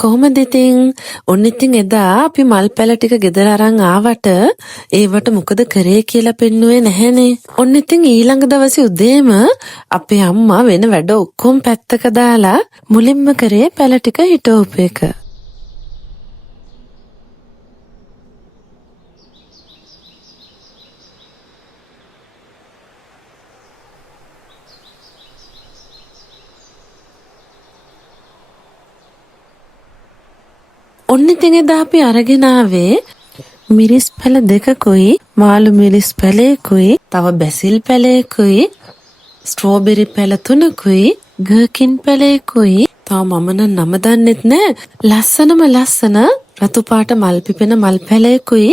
කොහොමද ඉතින්? ඔන්න ඉතින් එදා අපි මල් පැල ටික ගෙදර අරන් ආවට ඒවට මොකද කරේ කියලා පෙන්නුවේ නැහනේ. ඔන්න ඉතින් ඊළඟ දවසේ උදේම අපේ අම්මා වෙන වැඩ ඔක්කොම පැත්තක දාලා මුලින්ම කරේ පැල ටික හිටවපු එක. ඔන්න ඉතින් එදා අපි අරගෙන ආවේ මිරිස් පැල දෙකකුයි මාළු මිරිස් පැලයකුයි තව බැසිල් පැලයකුයි ස්ට්‍රෝබෙරි පැල තුනකුයි ගර්කින් පැලයකුයි තව මම නම දන්නෙත් නෑ ලස්සනම ලස්සන රතු පාට මල් පිපෙන මල් පැලයකුයි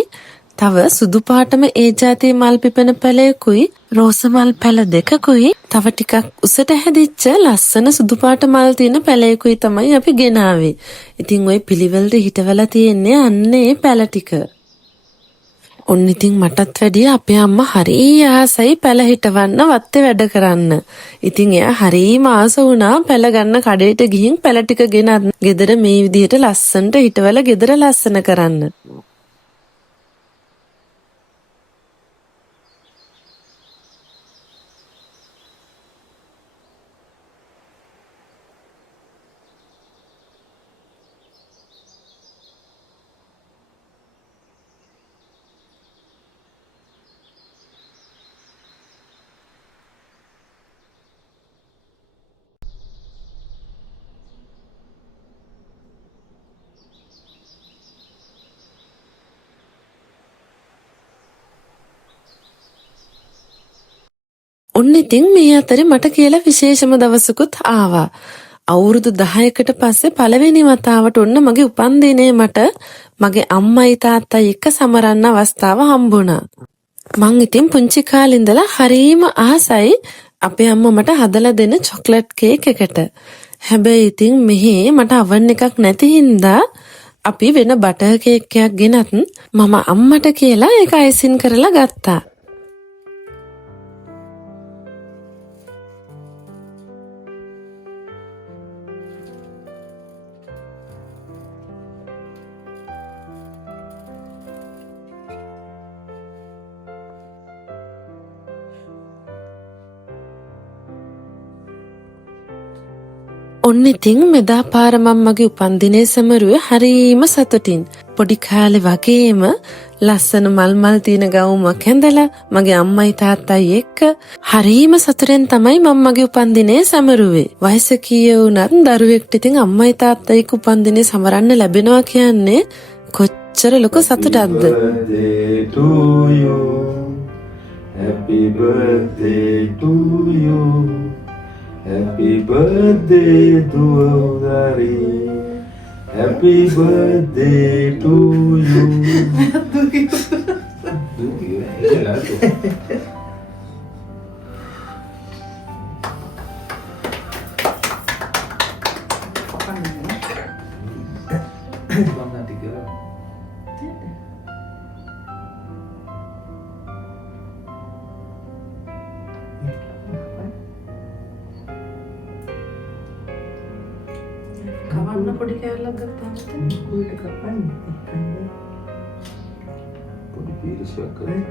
තව සුදු පාටම ඒ જાතියේ මල් පිපෙන පැලයකුයි රෝස මල් පැල දෙකකුයි තව ටිකක් උසට හැදිච්ච ලස්සන සුදු පාට මල් තියෙන පැලයකුයි තමයි අපි ගෙනාවේ. ඉතින් ওই පිළිවෙලට හිටවලා තියෙන්නේ අන්නේ පැල ටික. ඔන්න ඉතින් මටත් වැඩිය අපේ අම්මා හරිය ආසයි පැල හිටවන්න වත්තේ වැඩ කරන්න. ඉතින් එයා හරියම ආස වුණා පැල ගන්න කඩේට ගිහින් පැල ටික ගෙනත් ගෙදර මේ විදිහට ලස්සනට හිටවලා ගෙදර ලස්සන කරන්න. ඔන්න ඉතින් මේ අතරේ මට කියලා විශේෂම දවසකුත් ආවා. අවුරුදු 10කට පස්සේ පළවෙනි වතාවට ඔන්න මගේ උපන්දිනේ මට මගේ අම්මයි තාත්තයි එක්ක සමරන්න අවස්ථාව හම්බුණා. මං ඉතින් පුංචි කාලේ ඉඳලා හරීම ආසයි අපේ අම්මා මට හදලා දෙන චොක්ලට් කේක් එකට. හැබැයි ඉතින් මෙහි මට අවන් එකක් නැති හින්දා අපි වෙන බටර් කේක් එකක් ගෙනත් මම අම්මට කියලා ඒක අයිසින් කරලා ගත්තා. ඔන්න ඉතින් මෙදා පාර මම මගේ උපන්දිනේ සමරුවේ හරීම සතුටින් පොඩි කාලේ වගේම ලස්සන මල් තියෙන ගවුමක් ඇඳලා මගේ අම්මයි තාත්තයි එක්ක හරීම සතුටෙන් තමයි මම මගේ උපන්දිනේ සමරුවේ. වයස කීය වුණත් දරුවෙක්ට ඉතින් අම්මයි තාත්තයි එක්ක උපන්දිනේ සමරන්න ලැබෙනවා කියන්නේ කොච්චර ලොකු සතුටක්ද? Happy birthday to you. Happy birthday to Dari. Happy birthday to you. කවන්න පොඩි කෑල්ලක් ගත්තාම උඩට කපන්න. පොඩි පීරසයක් කරන්න.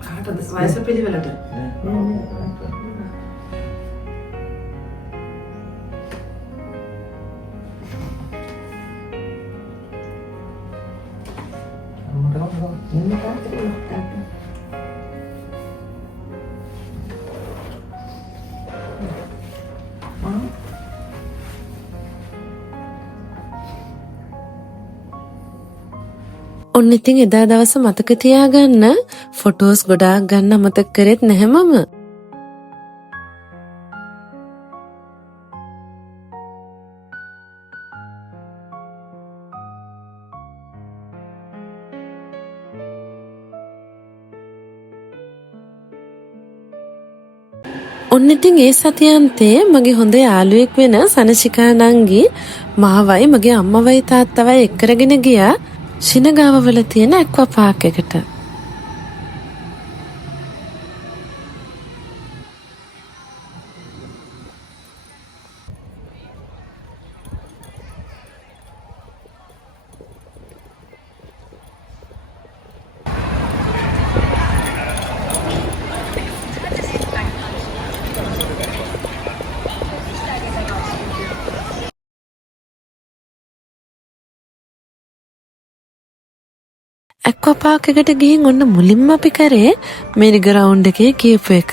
කාටද වයස පිළිවෙලට? ඔන්න ඉතින් එදා දවස මතක තියාගන්න ෆොටෝස් ගොඩාක් ගන්න අමතක කරෙත් නැහැ මම. ඔන්න ඉතින් ඒ සතියන්තේ මගේ හොඳ යාළුවෙක් වෙන සනශිකා නංගි මාවයි මගේ අම්මවයි තාත්තවයි එක්කරගෙන ගියා ශිනගාවවල තියෙන ඇක්වා පාක් එකට. ඇක්වා පාක් එකට ගිහින් ඔන්න මුලින්ම අපි කරේ මෙරි ග්‍රවුන්ඩ් එකේ කියපු එක.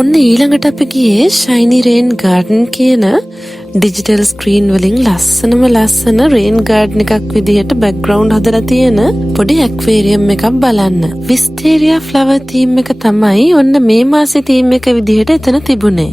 ඔන්න ඊළඟට අපි ගියේ ෂයිනි රේන් ගාඩන් කියන ඩිජිටල් ස්ක්‍රීන් වලින් ලස්සන රේන් ගාඩන් එකක් විදිහට බෑග්ග්‍රවුන්ඩ් හදලා තියෙන පොඩි ඇක්වේරියම් එකක් බලන්න. විස්ටේරියා ෆ්ලවර් තීම් එක තමයි ඔන්න මේ මාසේ තීම් එක විදිහට එතන තිබුණේ.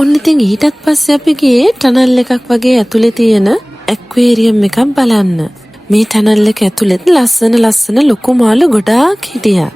ඔන්න ඉතින් ඊටත් පස්සේ අපි ගියේ ටනල් එකක් වගේ ඇතුලේ තියෙන ඇක්වේරියම් එකක් බලන්න. මේ ටනල් එක ඇතුලේ ලස්සන ලොකු මාළු ගොඩාක් හිටියා.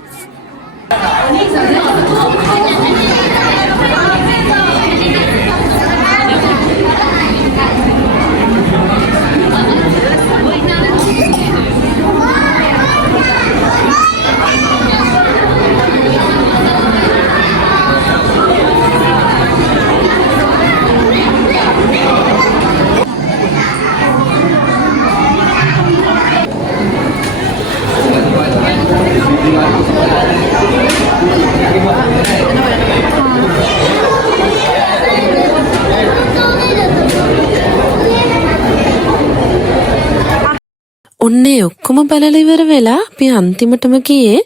ඔන්නේ ඔක්කොම බලලා ඉවර වෙලා අපි අන්තිමටම ගියේ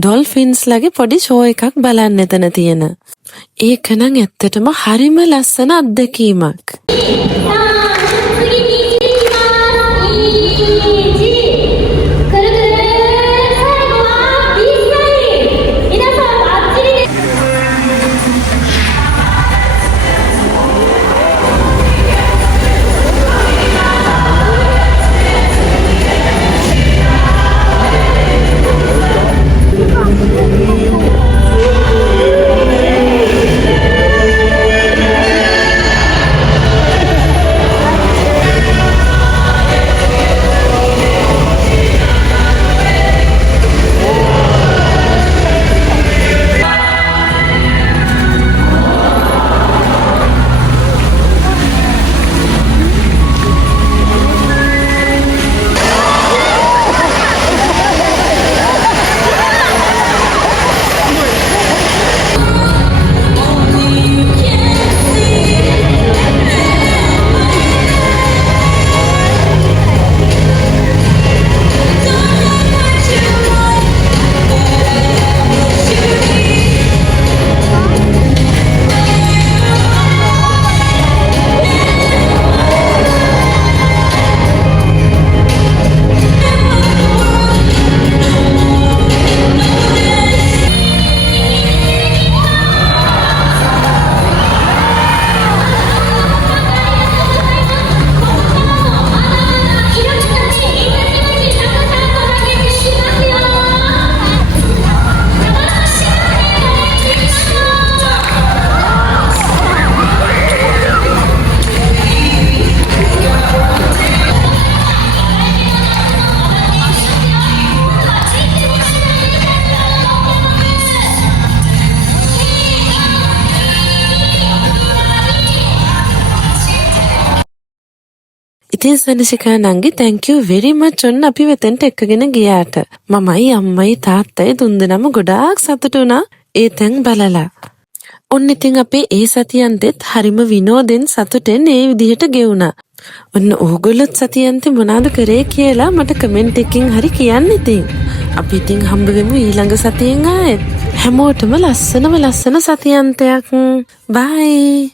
ඩොල්ෆින්ස් ලගේ පොඩි ෂෝ එකක් බලන්න එතන තියෙන. ඒක නම් ඇත්තටම හරිම ලස්සන අත්දැකීමක්. ඉතින් සනිසිකා නංගි thank you very much ඔන්න අපි වෙතෙන්ට එක්කගෙන ගියාට. මමයි අම්මයි තාත්තයි තුන්දෙනාම ගොඩාක් සතුටු වුණා ඒ තැන් බලලා. ඔන්න ඉතින් අපේ ඒ සතියන්තෙත් හරිම විනෝදෙන් සතුටෙන් ඒ විදිහට ගෙවුණා. ඔන්න ඕගොල්ලොත් සතියන්තේ මොනවද කරේ කියලා මට කමෙන්ට් එකකින් හරි කියන්න ඉතින්. අපි ඉතින් හම්බ වෙමු ඊළඟ සතියෙන් ආයෙත්. හැමෝටම ලස්සන සතියන්තයක්. බයි.